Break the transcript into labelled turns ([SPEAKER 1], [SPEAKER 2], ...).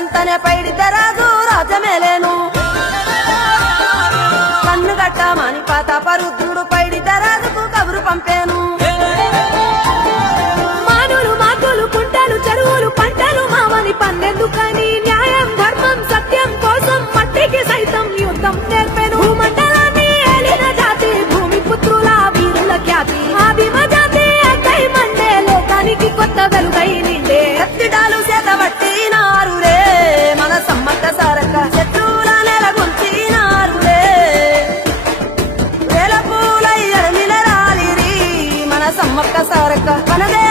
[SPEAKER 1] రాజంతనే పైడితే రాజు రాజమేలేను కన్ను గట్టమని పాత పరుద్రుడు పైడితే రాజుకు కబురు పంపాను.
[SPEAKER 2] మానులు మాటలు కుంటలు చెరువులు పంటలు మామని పన్నెందుకని న్యాయం ధర్మం సత్యం కోసం మట్టికి సైతం యుద్ధం నేర్పెను. భూమి పుత్రుల కొత్త వెలుగై నిండే.
[SPEAKER 1] ఎత్తిడాలు చేత మన సమ్మక్క సారక్క మనదే